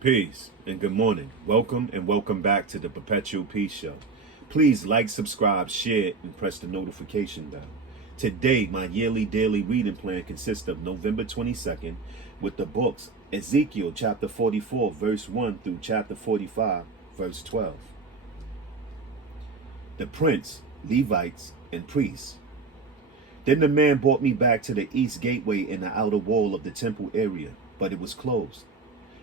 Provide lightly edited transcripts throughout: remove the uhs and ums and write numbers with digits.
Peace and good morning. Welcome and welcome back to the Perpetual Peace Show. Please like, subscribe, share, and press the notification bell. Today, my yearly daily reading plan consists of November 22nd with the books Ezekiel chapter 44, verse 1 through chapter 45, verse 12. The prince, Levites, and priests. Then the man brought me back to the east gateway in the outer wall of the temple area, but it was closed.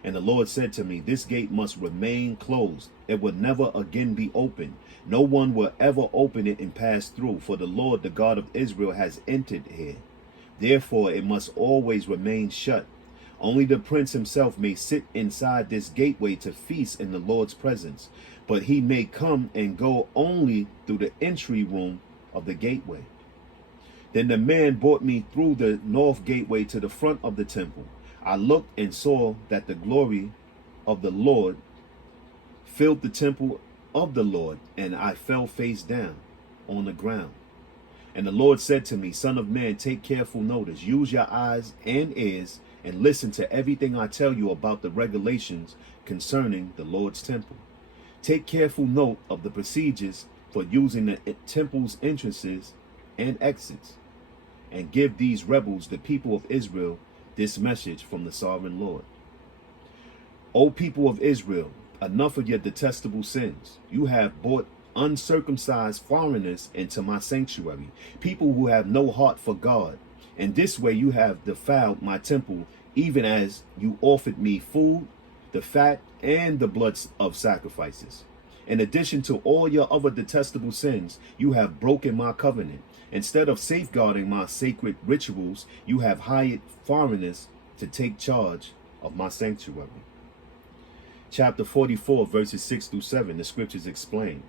And the Lord said to me, this gate must remain closed. It will never again be opened. No one will ever open it and pass through, for the Lord, the God of Israel, has entered here. Therefore, it must always remain shut. Only the prince himself may sit inside this gateway to feast in the Lord's presence, but he may come and go only through the entry room of the gateway. Then the man brought me through the north gateway to the front of the temple. I looked and saw that the glory of the Lord filled the temple of the Lord, and I fell face down on the ground. And the Lord said to me, Son of man, take careful notice. Use your eyes and ears and listen to everything I tell you about the regulations concerning the Lord's temple. Take careful note of the procedures for using the temple's entrances and exits, and give these rebels, the people of Israel, this message from the sovereign Lord. O people of Israel, enough of your detestable sins. You have brought uncircumcised foreigners into my sanctuary, people who have no heart for God. And this way you have defiled my temple, even as you offered me food, the fat, and the blood of sacrifices. In addition to all your other detestable sins, you have broken my covenant. Instead of safeguarding my sacred rituals, you have hired foreigners to take charge of my sanctuary. Chapter 44, verses 6 through 7, the scriptures explain.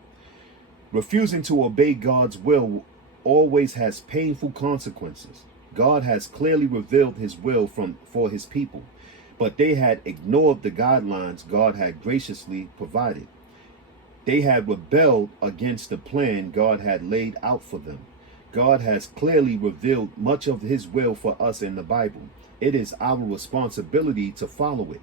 Refusing to obey God's will always has painful consequences. God has clearly revealed his will for his people, but they had ignored the guidelines God had graciously provided. They had rebelled against the plan God had laid out for them. God has clearly revealed much of his will for us in the Bible. It is our responsibility to follow it.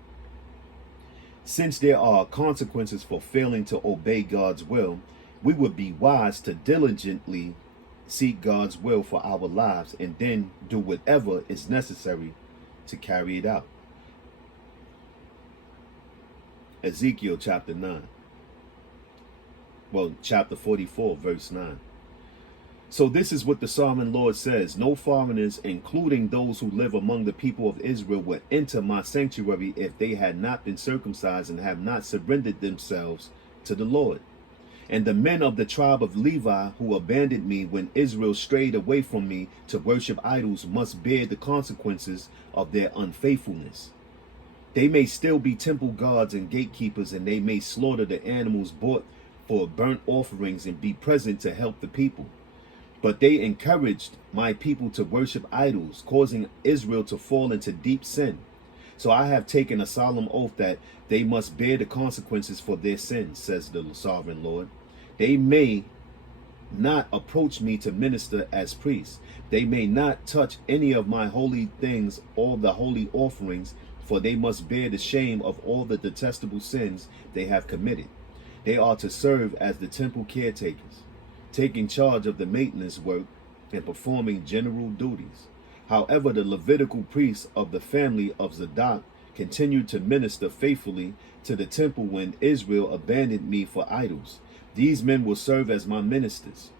Since there are consequences for failing to obey God's will, we would be wise to diligently seek God's will for our lives and then do whatever is necessary to carry it out. Ezekiel chapter 9. Chapter 44, verse 9. So this is what the sovereign Lord says. No foreigners, including those who live among the people of Israel, would enter my sanctuary if they had not been circumcised and have not surrendered themselves to the Lord. And the men of the tribe of Levi who abandoned me when Israel strayed away from me to worship idols must bear the consequences of their unfaithfulness. They may still be temple guards and gatekeepers, and they may slaughter the animals bought for burnt offerings and be present to help the people. But they encouraged my people to worship idols, causing Israel to fall into deep sin. So I have taken a solemn oath that they must bear the consequences for their sins, says the sovereign Lord. They may not approach me to minister as priests. They may not touch any of my holy things or the holy offerings, for they must bear the shame of all the detestable sins they have committed. They are to serve as the temple caretakers, taking charge of the maintenance work and performing general duties. However, the Levitical priests of the family of Zadok continued to minister faithfully to the temple when Israel abandoned me for idols. These men will serve as my ministers.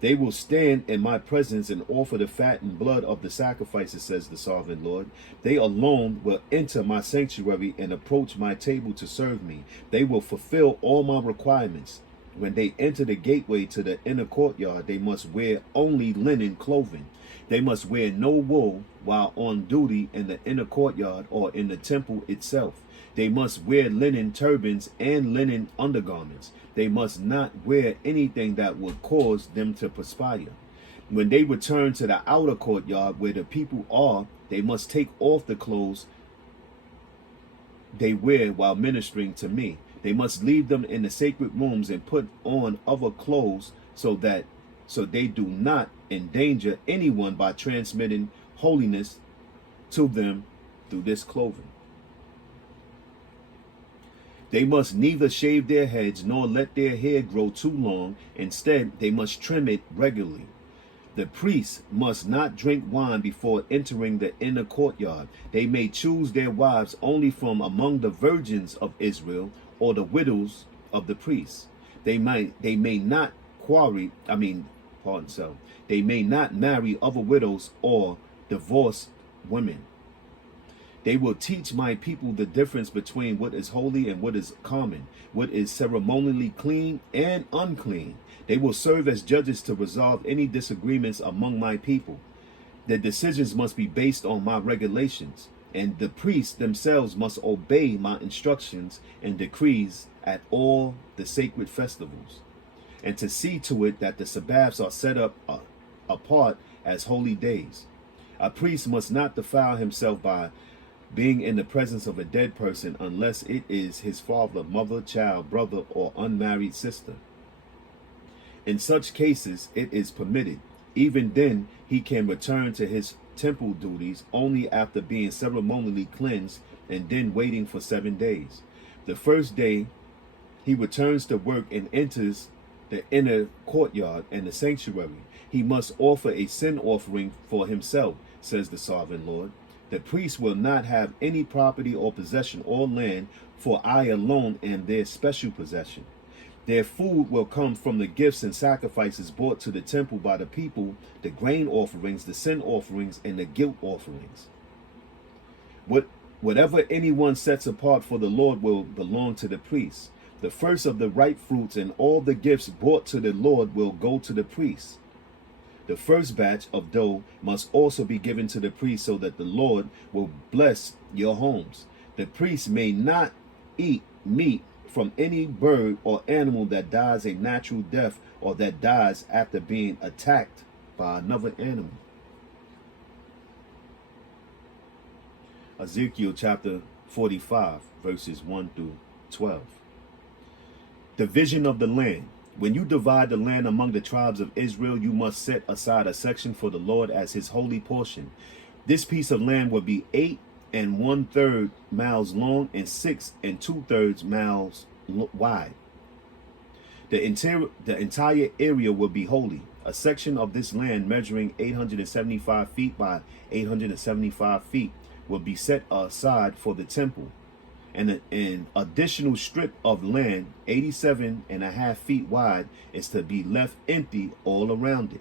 They will stand in my presence and offer the fat and blood of the sacrifices, says the sovereign Lord. They alone will enter my sanctuary and approach my table to serve me. They will fulfill all my requirements. When they enter the gateway to the inner courtyard, they must wear only linen clothing. They must wear no wool while on duty in the inner courtyard or in the temple itself. They must wear linen turbans and linen undergarments. They must not wear anything that would cause them to perspire. When they return to the outer courtyard where the people are, they must take off the clothes they wear while ministering to me. They must leave them in the sacred rooms and put on other clothes so they do not endanger anyone by transmitting holiness to them through this clothing. They must neither shave their heads nor let their hair grow too long. Instead, they must trim it regularly. The priests must not drink wine before entering the inner courtyard. They may choose their wives only from among the virgins of Israel or the widows of the priests. They may not They may not marry other widows or divorced women. They will teach my people the difference between what is holy and what is common, what is ceremonially clean and unclean. They will serve as judges to resolve any disagreements among my people. Their decisions must be based on my regulations, and the priests themselves must obey my instructions and decrees at all the sacred festivals, and to see to it that the Sabbaths are set up apart as holy days. A priest must not defile himself by being in the presence of a dead person unless it is his father, mother, child, brother, or unmarried sister. In such cases, it is permitted. Even then, he can return to his temple duties only after being ceremonially cleansed and then waiting for 7 days. The first day, he returns to work and enters the inner courtyard and the sanctuary. He must offer a sin offering for himself, says the sovereign Lord. The priests will not have any property or possession or land, for I alone am their special possession. Their food will come from the gifts and sacrifices brought to the temple by the people, the grain offerings, the sin offerings, and the guilt offerings. Whatever anyone sets apart for the Lord will belong to the priests. The first of the ripe fruits and all the gifts brought to the Lord will go to the priests. The first batch of dough must also be given to the priest so that the Lord will bless your homes. The priest may not eat meat from any bird or animal that dies a natural death or that dies after being attacked by another animal. Ezekiel chapter 45, verses 1 through 12. Division of the land. When you divide the land among the tribes of Israel, you must set aside a section for the Lord as his holy portion. This piece of land will be 8 1/3 miles long and 6 2/3 miles wide. The entire area will be holy. A section of this land measuring 875 feet by 875 feet will be set aside for the temple. And an additional strip of land 87.5 feet wide is to be left empty all around it.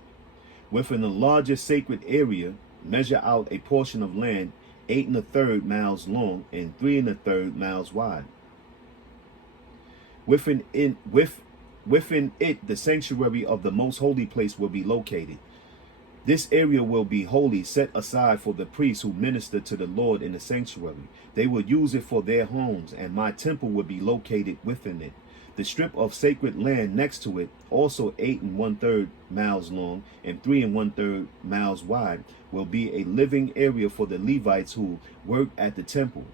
Within the larger sacred area, measure out a portion of land 8 1/3 miles long and 3 1/3 miles wide. Within it, the sanctuary of the most holy place will be located. This area will be wholly set aside for the priests who minister to the Lord in the sanctuary. They will use it for their homes, and my temple will be located within it. The strip of sacred land next to it, also 8 1/3 miles long and 3 1/3 miles wide, will be a living area for the Levites who work at the temple.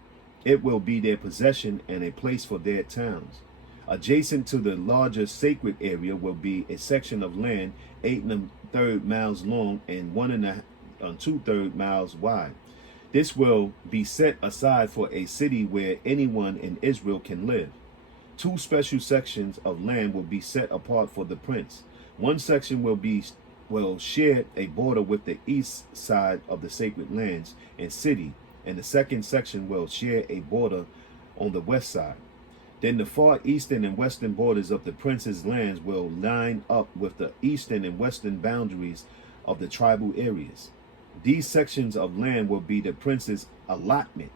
It will be their possession and a place for their towns. Adjacent to the larger sacred area will be a section of land 8 1/3 miles long and 1 2/3 miles wide. This will be set aside for a city where anyone in Israel can live. 2 special sections of land will be set apart for the prince. One section will share a border with the east side of the sacred lands and city, and the second section will share a border on the west side. Then the far eastern and western borders of the prince's lands will line up with the eastern and western boundaries of the tribal areas. These sections of land will be the prince's allotment.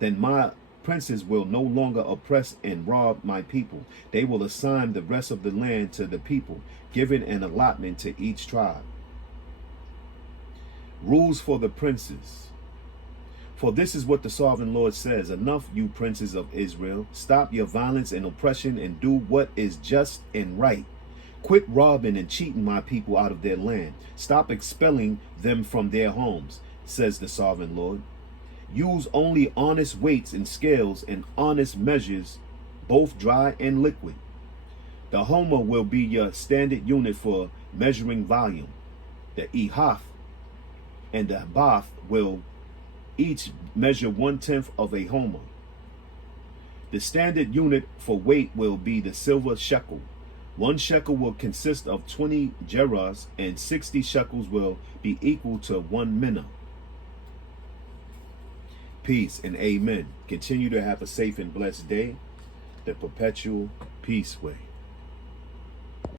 Then my princes will no longer oppress and rob my people. They will assign the rest of the land to the people, giving an allotment to each tribe. Rules for the princes. For this is what the sovereign Lord says: enough, you princes of Israel. Stop your violence and oppression and do what is just and right. Quit robbing and cheating my people out of their land. Stop expelling them from their homes, says the sovereign Lord. Use only honest weights and scales and honest measures, both dry and liquid. The homer will be your standard unit for measuring volume. The ephah and the bath will each measure 1/10 of a homer. The standard unit for weight will be the silver shekel. 1 shekel will consist of 20 gerahs, and 60 shekels will be equal to 1 mina. Peace and amen. Continue to have a safe and blessed day. The Perpetual Peace Way.